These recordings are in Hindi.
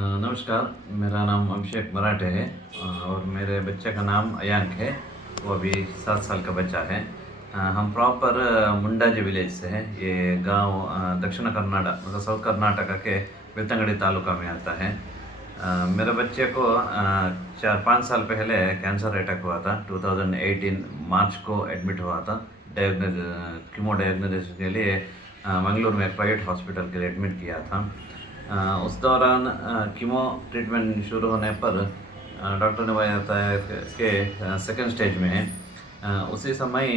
नमस्कार, मेरा नाम अभिषेक मराठे है और मेरे बच्चे का नाम अयांक है। वो अभी 7 साल का बच्चा है। हम प्रॉपर मुंडाजी विलेज से हैं। ये गांव दक्षिण कर्नाटक मतलब साउथ कर्नाटका के बेलतंगड़ी तालुका में आता है। मेरे बच्चे को 4-5 साल पहले कैंसर अटैक हुआ था। 2018 मार्च को एडमिट हुआ था। कीमो डायग्नोसिस के लिए मंगलूर में एक प्राइवेट हॉस्पिटल के लिए एडमिट किया था। उस दौरान कीमो ट्रीटमेंट शुरू होने पर डॉक्टर ने बताया कि सेकेंड स्टेज में है। उसी समय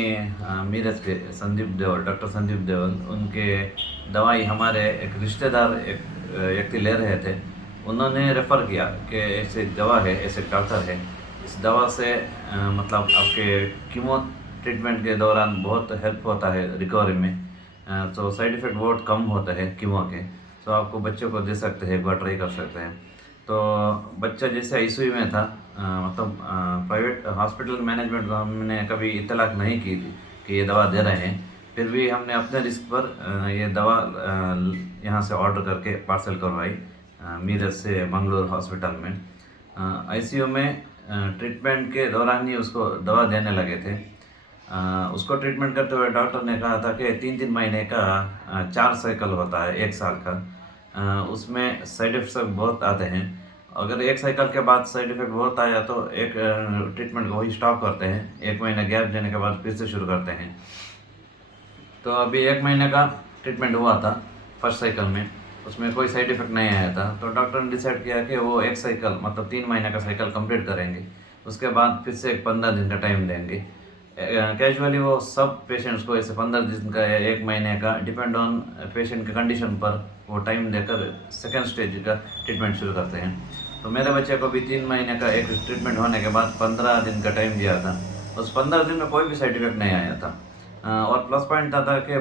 मीरज के संदीप देवल, डॉक्टर संदीप देवल, उनके दवाई हमारे एक रिश्तेदार एक व्यक्ति ले रहे थे। उन्होंने रेफ़र किया कि ऐसे दवा है, ऐसे डॉक्टर है, इस दवा से मतलब आपके कीमो ट्रीटमेंट के दौरान बहुत हेल्प होता है रिकवरी में। तो साइड इफ़ेक्ट बहुत कम होता है कीमो के। तो आपको बच्चों को दे सकते हैं, एक बार ट्राई कर सकते हैं। तो बच्चा जैसे आईसीयू में था, मतलब प्राइवेट हॉस्पिटल मैनेजमेंट को हमने कभी इत्तला नहीं की थी कि ये दवा दे रहे हैं। फिर भी हमने अपने रिस्क पर ये दवा यहाँ से ऑर्डर करके पार्सल करवाई मीरज से मंगलोर हॉस्पिटल में। आईसीयू में ट्रीटमेंट के दौरान ही उसको दवा देने लगे थे। उसको ट्रीटमेंट करते हुए डॉक्टर ने कहा था कि 3-3 महीने का 4 साइकिल होता है 1 साल का। उसमें साइड इफ़ेक्ट्स बहुत आते हैं। अगर 1 साइकिल के बाद साइड इफ़ेक्ट बहुत आया तो एक ट्रीटमेंट को वही स्टॉप करते हैं। 1 महीना गैप देने के बाद फिर से शुरू करते हैं। तो अभी 1 महीने का ट्रीटमेंट हुआ था फर्स्ट साइकिल में, उसमें कोई साइड इफ़ेक्ट नहीं आया था। तो डॉक्टर ने डिसाइड किया कि वो 1 साइकिल मतलब 3 महीने का साइकिल कंप्लीट करेंगे। उसके बाद फिर से एक 15 दिन का टाइम देंगे। कैजुअली वो सब पेशेंट्स को ऐसे 15 दिन का या 1 महीने का डिपेंड ऑन पेशेंट के कंडीशन पर वो टाइम देकर सेकेंड स्टेज का ट्रीटमेंट शुरू करते हैं। तो मेरे बच्चे को भी 3 महीने का एक ट्रीटमेंट होने के बाद 15 दिन का टाइम दिया था। उस 15 दिन में कोई भी साइड इफेक्ट नहीं आया था। और प्लस पॉइंट था कि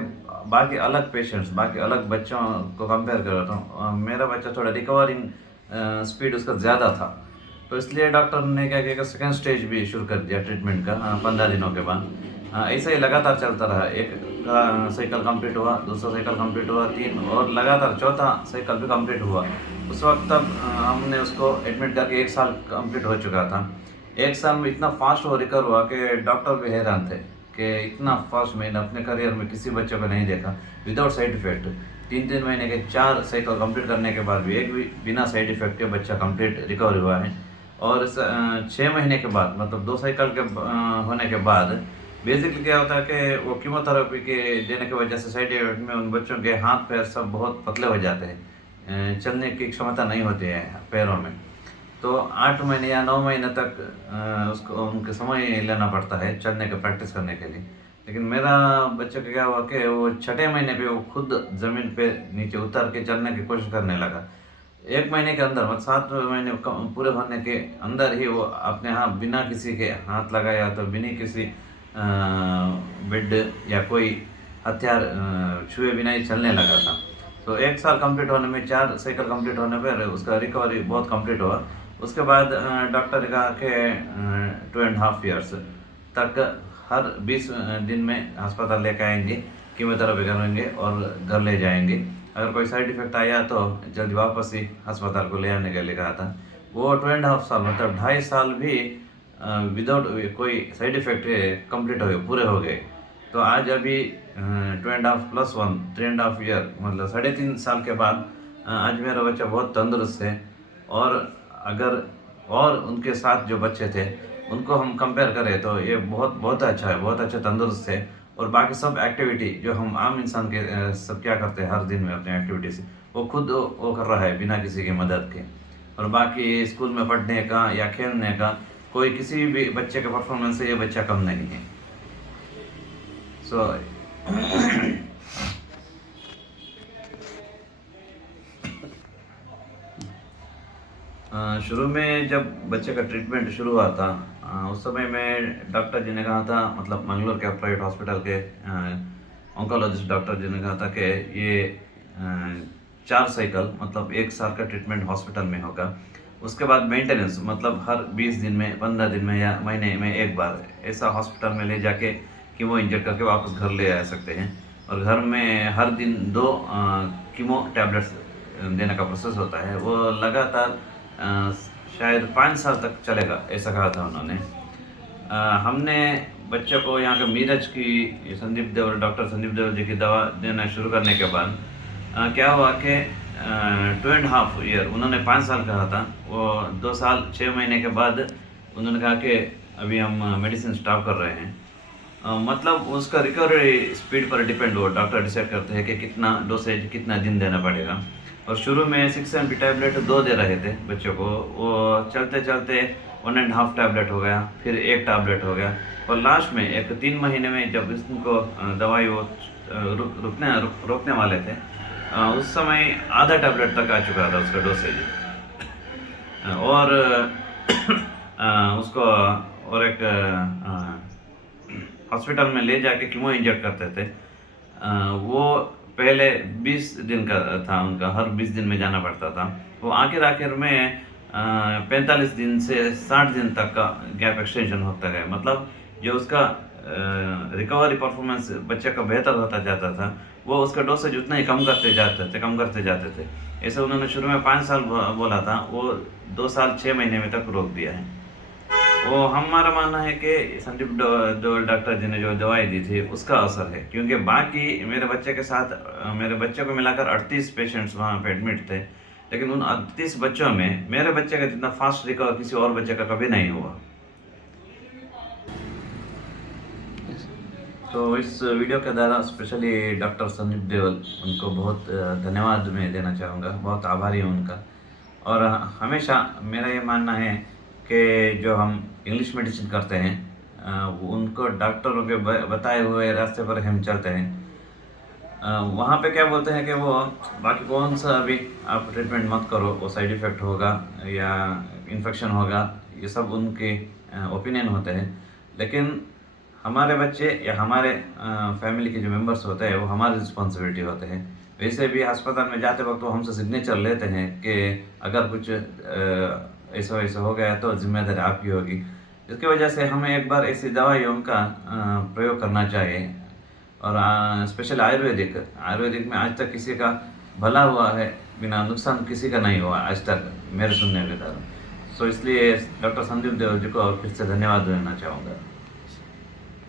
बाकी अलग पेशेंट्स, बाकी अलग बच्चों को कंपेयर कर रहा था, मेरा बच्चा थोड़ा रिकवरिंग स्पीड उसका ज़्यादा था। तो इसलिए डॉक्टर ने क्या किया कि सेकेंड स्टेज भी शुरू कर दिया ट्रीटमेंट का 15 दिनों के बाद। ऐसा ही लगातार चलता रहा। एक साइकिल कंप्लीट हुआ, दूसरा साइकिल कंप्लीट हुआ, 3 और लगातार चौथा साइकिल भी कंप्लीट हुआ। उस वक्त तब हमने उसको एडमिट करके 1 साल कंप्लीट हो चुका था। 1 साल में इतना फास्ट वो रिकवर हुआ कि डॉक्टर भी हैरान थे कि इतना फास्ट मैंने अपने करियर में किसी बच्चे को नहीं देखा विदाउट साइड इफ़ेक्ट। 3-3 महीने के 4 साइकिल कंप्लीट करने के बाद भी एक भी बिना साइड इफ़ेक्ट के बच्चा कंप्लीट रिकवर हुआ है। और 6 महीने के बाद मतलब 2 साइकिल के होने के बाद बेसिकली क्या होता है कि वो कीमोथेरेपी के देने की वजह से साइड इफेक्ट में उन बच्चों के हाथ पैर सब बहुत पतले हो जाते हैं। चलने की क्षमता नहीं होती है पैरों में। तो 8 महीने या 9 महीने तक उसको उनके समय लेना पड़ता है चलने का प्रैक्टिस करने के लिए। लेकिन मेरा बच्चे का क्या हुआ कि वो 6ठे महीने पे वो खुद ज़मीन पे नीचे उतर के चलने की कोशिश करने लगा। 1 महीने के अंदर मतलब 7 महीने पूरे होने के अंदर ही वो अपने यहाँ बिना किसी के हाथ लगाया तो बिना किसी बेड या कोई हथियार छुए बिना ही चलने लगा था। तो 1 साल कंप्लीट होने में 4 साइकिल कंप्लीट होने पर उसका रिकवरी बहुत कंप्लीट हुआ। उसके बाद डॉक्टर ने कहा कि 2.5 ईयर्स तक हर 20 दिन में अस्पताल लेकर आएंगे, कीमोथेरेपी करेंगे और घर ले जाएंगे। अगर कोई साइड इफ़ेक्ट आया तो जल्दी वापस ही अस्पताल को ले आने के लिए कहा था। वो 2.5 साल मतलब 2.5 साल भी विदाउट कोई साइड इफ़ेक्ट कंप्लीट हो गए, पूरे हो गए। तो आज अभी 2.5 + 1 3.5 ईयर मतलब 3.5 साल के बाद आज मेरा बच्चा बहुत तंदुरुस्त है। और अगर और उनके साथ जो बच्चे थे उनको हम कंपेयर करें तो ये बहुत बहुत अच्छा है, बहुत अच्छा तंदुरुस्त है। और बाकी सब एक्टिविटी जो हम आम इंसान के सब क्या करते हैं हर दिन में अपनी एक्टिविटीज़, वो खुद वो कर रहा है बिना किसी की मदद के। और बाकी स्कूल में पढ़ने का या खेलने का कोई किसी भी बच्चे के परफॉर्मेंस से ये बच्चा कम नहीं है। सो शुरू में जब बच्चे का ट्रीटमेंट शुरू हुआ था उस समय में डॉक्टर जी ने कहा था, मतलब मंगलोर के प्राइवेट हॉस्पिटल के ऑन्कोलॉजिस्ट डॉक्टर जी ने कहा था कि ये 4 साइकिल मतलब 1 साल का ट्रीटमेंट हॉस्पिटल में होगा। उसके बाद मेंटेनेंस मतलब हर 20 दिन में, 15 दिन में या महीने में एक बार ऐसा हॉस्पिटल में ले जाके कीमो इंजेक्ट करके वापस घर ले आ सकते हैं। और घर में हर दिन 2 कीमो टैबलेट्स देने का प्रोसेस होता है वो लगातार शायद 5 साल तक चलेगा, ऐसा कहा था उन्होंने। हमने बच्चों को यहाँ के मीरज की डॉक्टर संदीप देवल जी की दवा देना शुरू करने के बाद क्या हुआ कि 2.5 ईयर, उन्होंने 5 साल कहा था, वो 2 साल 6 महीने के बाद उन्होंने कहा कि अभी हम मेडिसिन स्टॉप कर रहे हैं। मतलब उसका रिकवरी स्पीड पर डिपेंड हो, डॉक्टर डिसाइड करते हैं कि कितना डोसेज कितना दिन देना पड़ेगा। और शुरू में 6 MP टैबलेट 2 दे रहे थे बच्चों को, वो चलते चलते 1.5 टैबलेट हो गया, फिर 1 टैबलेट हो गया, और लास्ट में 3 महीने में जब इसको दवाई वो रोकने वाले थे, उस समय आधा टैबलेट तक आ चुका था उसका डोसेज। और उसको और एक हॉस्पिटल में ले जाके कीमो इंजेक्ट करते थे। वो पहले 20 दिन का था उनका, हर 20 दिन में जाना पड़ता था। वो आखिर में 45 दिन से 60 दिन तक का गैप एक्सटेंशन होता गया। मतलब जो उसका रिकवरी परफॉर्मेंस बच्चे का बेहतर होता जाता था, वो उसका डोसेज उतना ही कम करते जाते थे। ऐसे उन्होंने शुरू में 5 साल बोला था, वो 2 साल 6 महीने में तक रोक दिया है। वो हमारा मानना है कि संदीप देओल डॉक्टर जी ने जो दवाई दी थी उसका असर है, क्योंकि बाकी मेरे बच्चे के साथ मेरे बच्चे को मिलाकर 38 पेशेंट्स वहाँ पे एडमिट थे, लेकिन उन 38 बच्चों में मेरे बच्चे का जितना फास्ट रिकवर किसी और बच्चे का कभी नहीं हुआ। तो इस वीडियो के द्वारा स्पेशली डॉक्टर संदीप देओल, उनको बहुत धन्यवाद मैं देना चाहूँगा, बहुत आभारी हूँ उनका। और हमेशा मेरा ये मानना है कि जो हम इंग्लिश मेडिसिन करते हैं, उनको डॉक्टरों के बताए हुए रास्ते पर हम चलते हैं। वहाँ पे क्या बोलते हैं कि वो बाकी कौन सा अभी आप ट्रीटमेंट मत करो, वो साइड इफ़ेक्ट होगा या इन्फेक्शन होगा, ये सब उनके ओपिनियन होते हैं। लेकिन हमारे बच्चे या हमारे फैमिली के जो मेंबर्स होते हैं वो हमारी रिस्पॉन्सिबिलिटी होते हैं। वैसे भी अस्पताल में जाते वक्त वो हमसे सिग्नेचर लेते हैं कि अगर कुछ ऐसा हो गया तो जिम्मेदारी आपकी होगी। इसकी वजह से हमें एक बार ऐसी दवाइयों का प्रयोग करना चाहिए। और स्पेशल आयुर्वेदिक में आज तक किसी का भला हुआ है, बिना नुकसान किसी का नहीं हुआ आज तक मेरे सुनने के द्वारा। सो इसलिए डॉक्टर संदीप देओल जी को और फिर से धन्यवाद देना चाहूँगा।